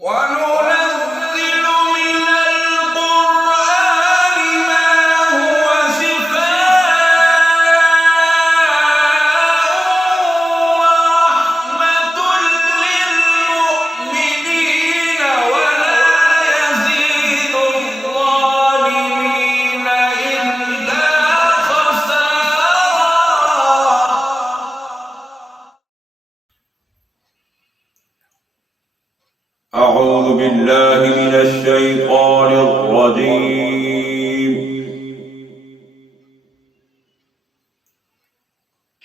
وننزل من القرآن ما هو شفاء ورحمة للمؤمنين ولا يزيد الظالمين إلا خسارا. أعوذ بالله من الشيطان الرجيم.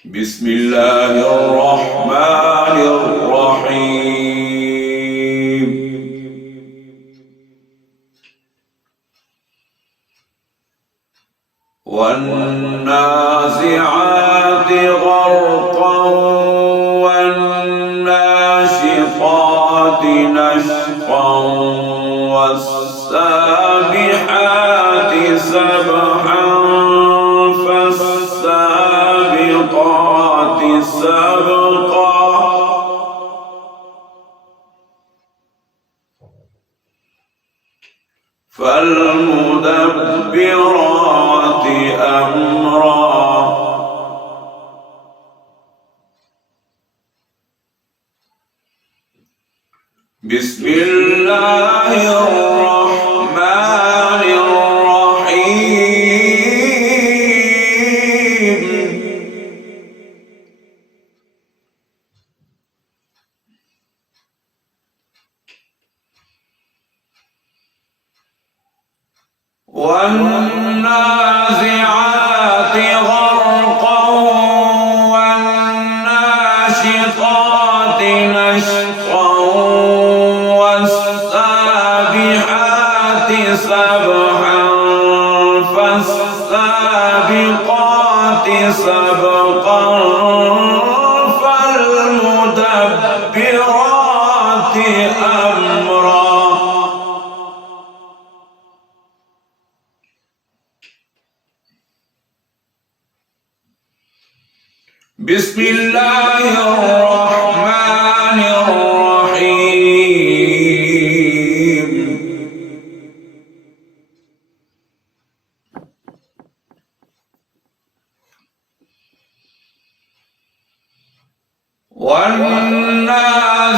بسم الله الرحمن الرحيم. والنازعات غرقا والناشطات نشطا والسابحات سبحا فالسابقات سبقا فالمدبرات أمرا بسم الله الرحمن الرحيم. والنازعات غرقا والناشطات نشطا والسابحات سبحا فالسابقات سبقا فالمدبرات أمرا بسم الله الرحمن الرحيم.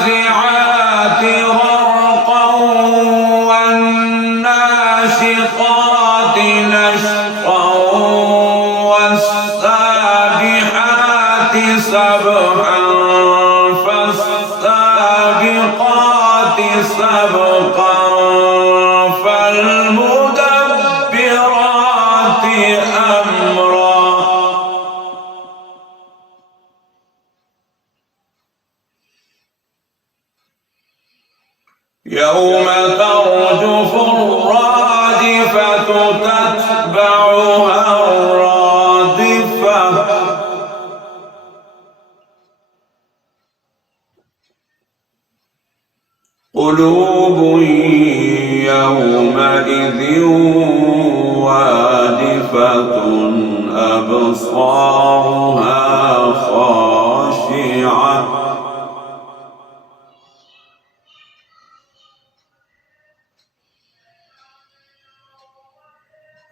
والنازعات غرقا والناشطات نشطا والسابحات سبحا فالسابقات سبقا فالمدبرات أمرا يوم ترجف الراجفة تتبعها الرادفة قلوب يومئذ واجفة أبصارها خاشعة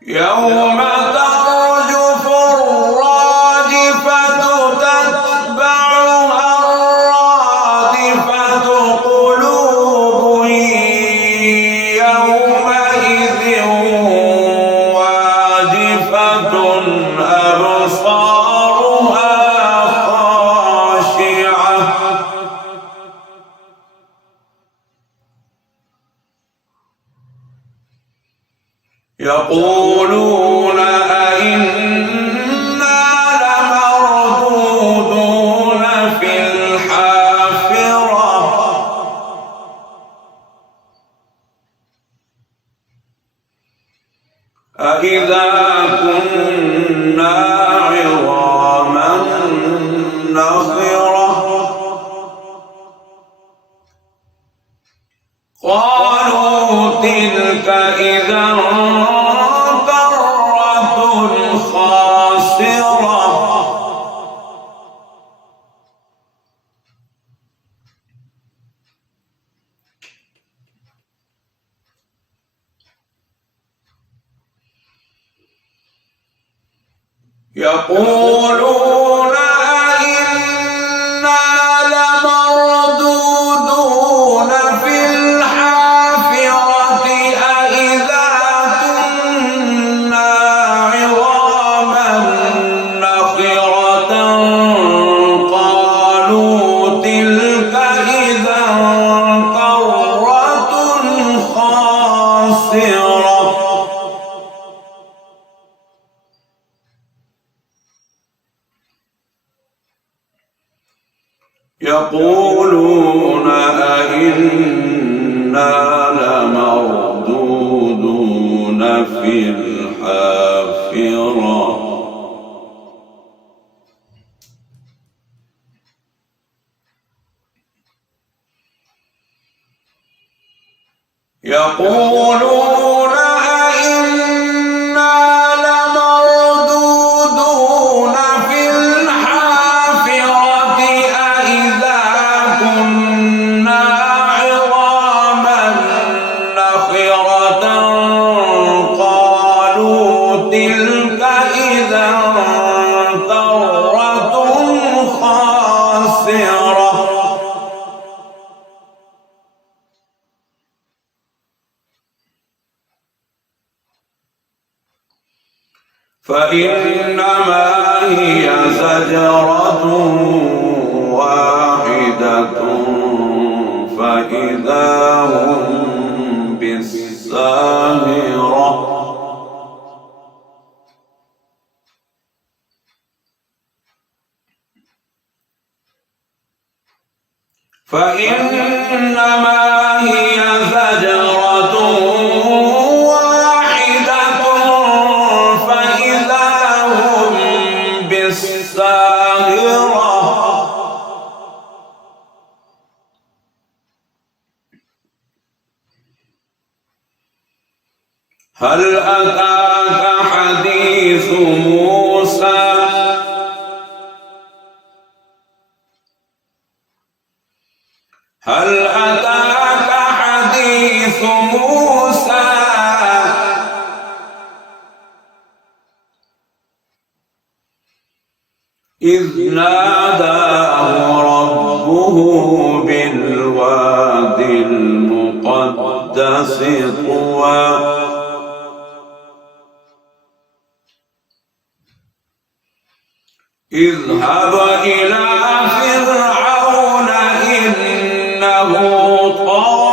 يوم ترجف الراجفة تتبعها الرادفة قلوب يومئذ واجفة أبصارها خاشعة يقولون يقولون أئنا لمردودون في الحافرة أئذا كنا عظاما نخرة قالوا تلك إذا كرة خاسرة يقولون أئنا لمردودون في الحافرة يقولون أئنا لمردودون في الحافرة أئذا كنا عظاما نخرة قالوا تلك إذا كرة خاسرة فإنما هي زجرة واحدة فإذا هم بالساهرة فإنما هي زجرة واحدة فإذا هم بالساهرة هل أتاك حديث موسى هل أتاك حديث موسى إذ ناداه ربه بالواد المقدس طوى اذهب إلى فرعون إنه طغى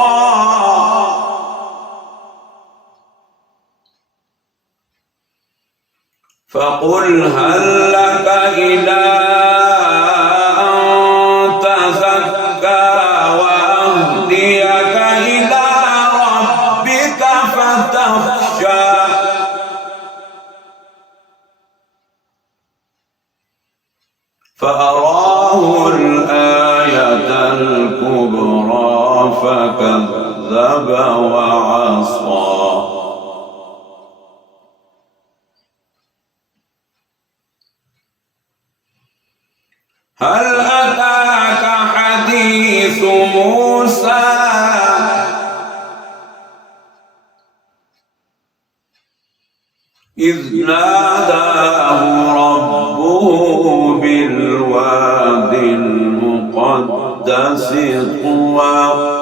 فقل هل لك إلى أن تزكى وأهديك إلى ربك فتخشى فأراه الآية الكبرى فكذب وعصى هل أتاك حديث موسى إذ ناداه ربه بالواد المقدس طوى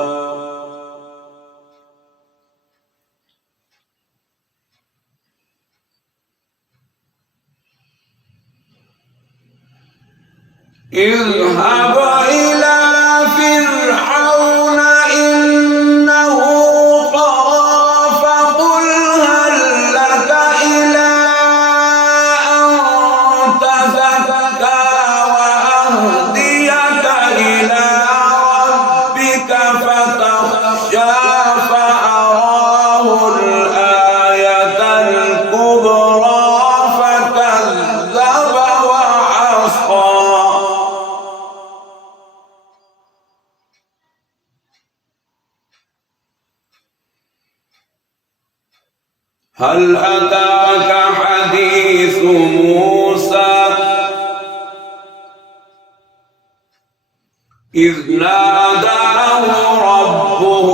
اذهب إلى فرعون إنه طغى فقل هل لك إلى أن تزكى وأهديك إلى ربك فتخشى فأراه الآية الكبرى فكذب وعصى هل أتاك حديث موسى إذ ناداه ربه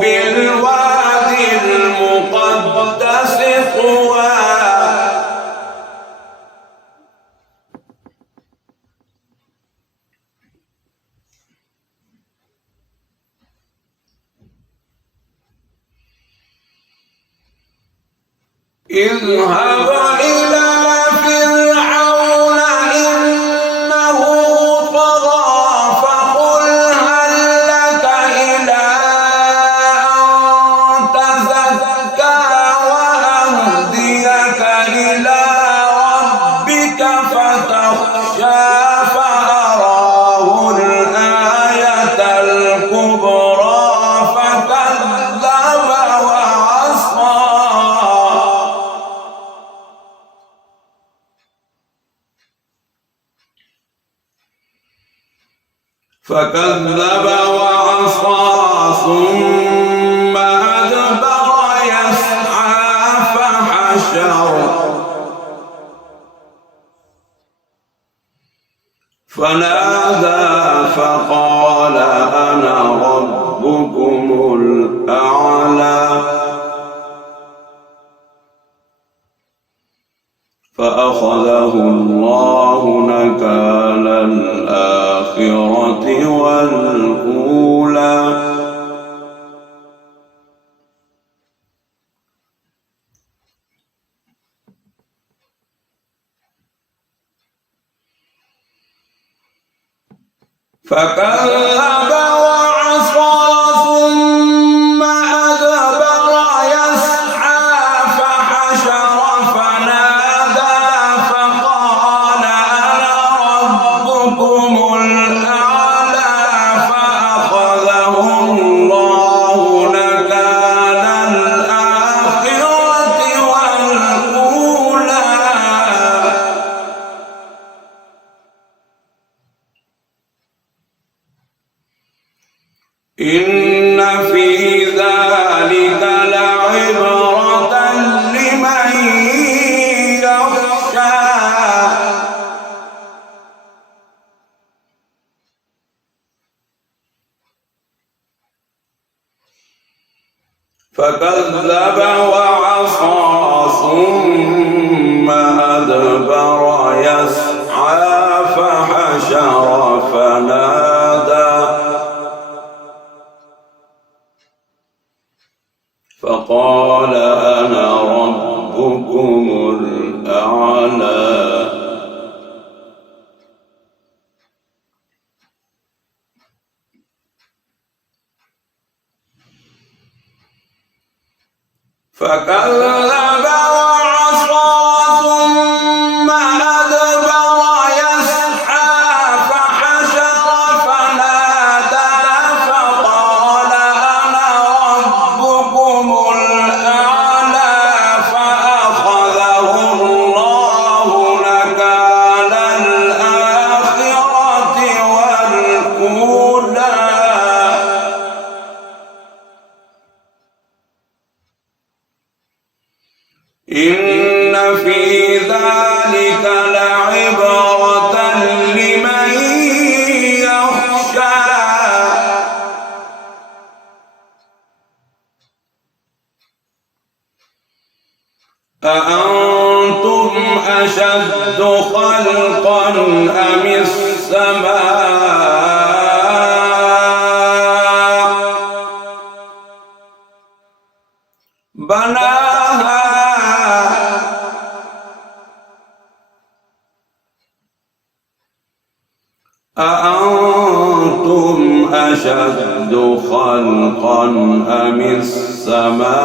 بالواد المقدس طوى اذهب إلى فرعون إنه طغى فقل هل لك إلى أن تزكى وأهديك إلى ربك فتخشى فأراه الآية الكبرى فكذب وعصى ثم أدبر يسعى فحشر فنادى فقال أنا ربكم الأعلى فأخذه الله نكال الآخرة والأولى فكذب وعصى ثم أدبر يسعى فحشر فنادى فقال أنا ربكم الأعلى فأخذه الله نكال الآخرة والأولى إن في ذلك لعبرة لمن يخشى فكذب وعصى ثم أدبر يسعى فحشر فنادى فقال أنا ربكم الأعلى فكذب وعصى ثم أدبر يسعى فحشر فنادى فقال أنا ربكم الأعلى فأخذه الله نكال الآخرة والأولى إن في ذلك لعبرة لمن يخشى أأنتم أشد خلقا أم السماء بناها أأنتم أشد خلقا أم السماء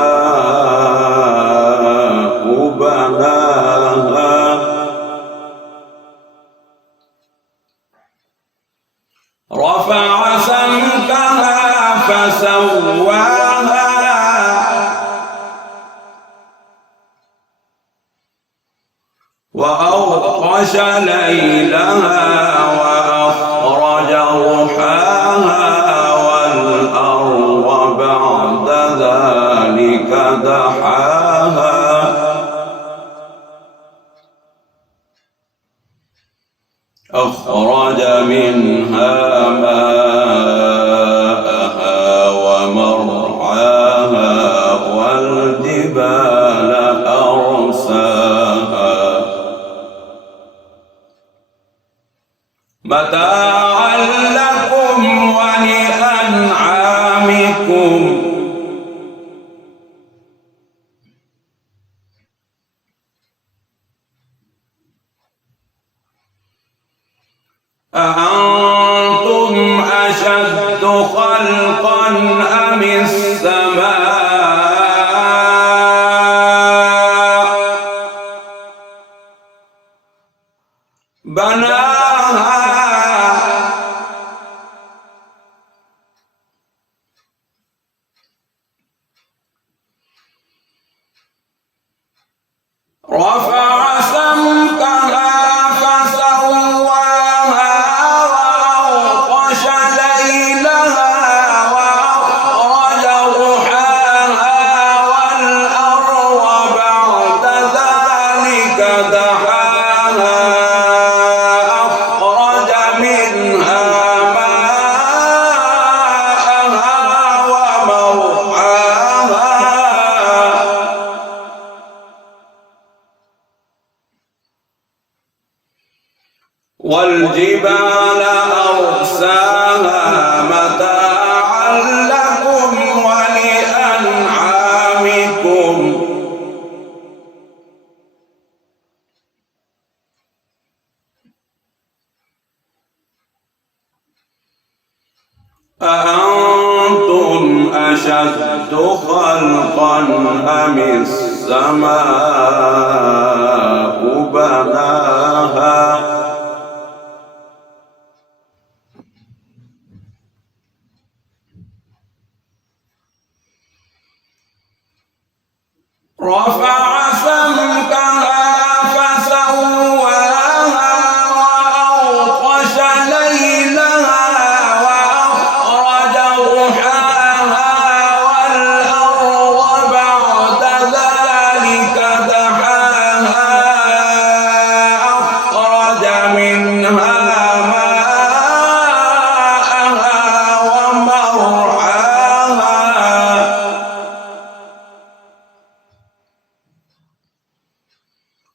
بناها رفع سمكها فسواها وأغطش ليلها وأخرج ضحاها والأرض بعد ذلك دحاها أخرج منها ماءها ومرعاها والجبال أرساها متاعا لكم ولأنعامكم أأنتم أشد خلقا أم السماء بناها رفع سمكها فسواها وأغطش ليلها وأخرج ضحاها والأرض بعد ذلك دحاها أخرج منها ماءها ومرعاها والجبال أرساها متاعا لكم ولأنعامكم أأنتم أشد خلقا أم السماء بناها رفع سمكها فسواها وأغطش ليلها وأخرج ضحاها والأرض بعد ذلك دحاها أخرج منها ماءها ومرعاها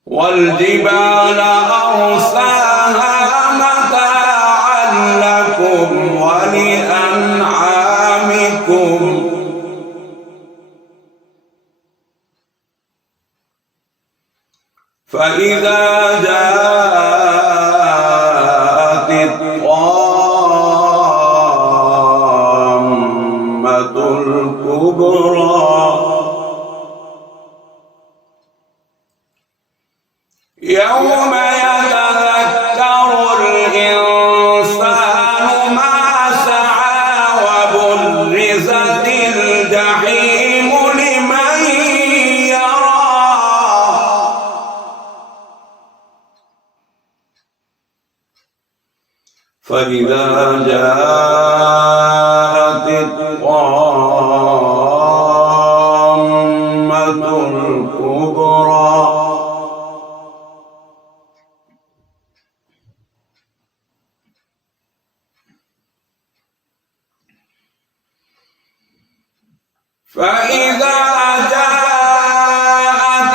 والجبال أرساها متاعا لكم ولأنعامكم فإذا جاءت الطامة الكبرى يوم يتذكر الإنسان ما سعى وبرزت الجحيم لمن يرى فإذا جاءت الطامة الكبرى فإذا جاءت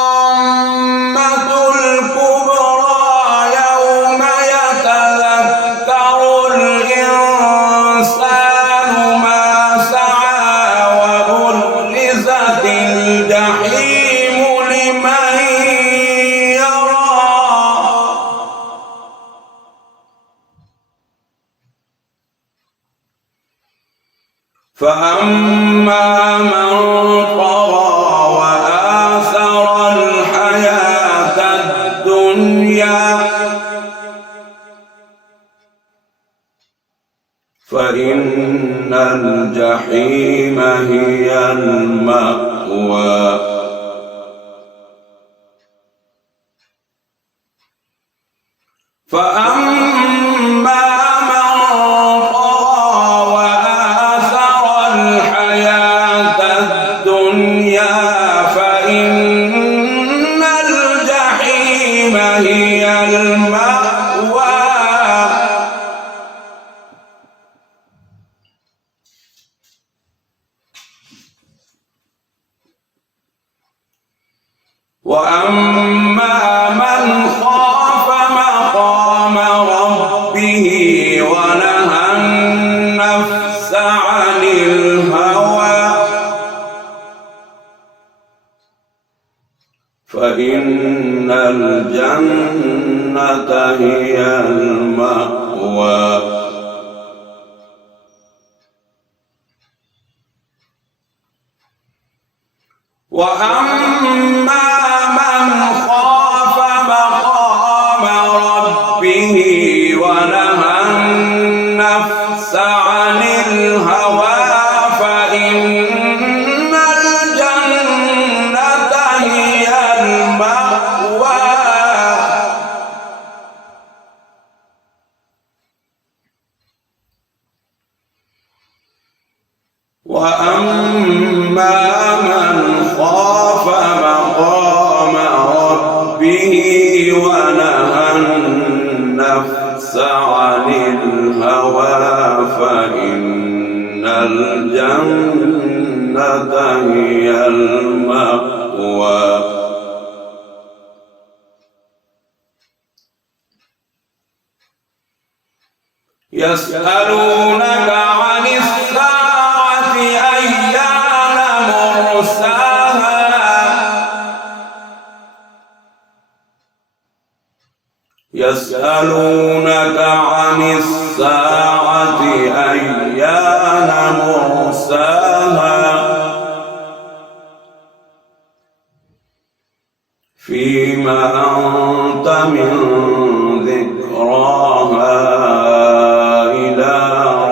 الطامة الكبرى يوم يتذكر الإنسان ما سعى وبرزت الجحيم لمن يرى فأما من طغى وآثر الحياة الدنيا فإن الجحيم هي المأوى فأما من طغى وآثر الحياة الدنيا فإن الجحيم هي المأوى وأما من خاف مقام ربه ونهى النفس عن الهوى فإن فإن الجنة هي المأوى. وأما من خاف مقام ربه ونهى النفس عن الهوى فإن الجنة هي المأوى. وأما من خاف مقام ربه ونهى النفس عن الهوى فإن الجنة هي المأوى. يسألونك عن الساعة أيان مرساها يسألونك عن الساعة أيان مرساها فيما أنت من ذكراها إلى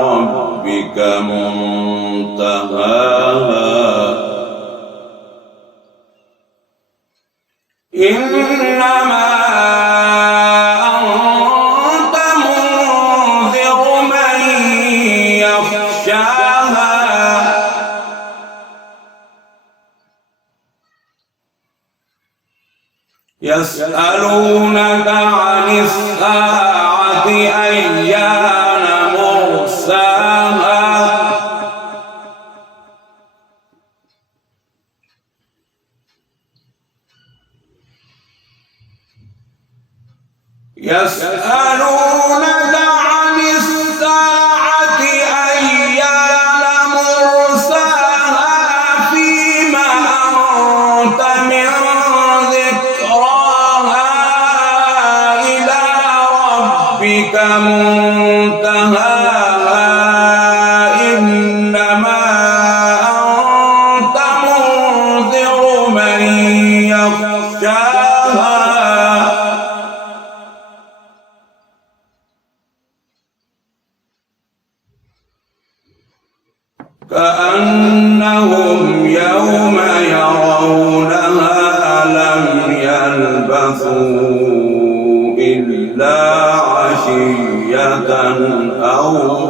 ربك منتهاها. إنما أنت منذر من يخشاها. يسألونك عن الساعة أيان مرساها يسألونك عن الساعة أيان مرساها فيما أنت من ذكراها إلى ربك منتهاها. إنما أنت منذر من يخشاها. كأنهم يوم يرونها لم يلبثوا إلا عشية أو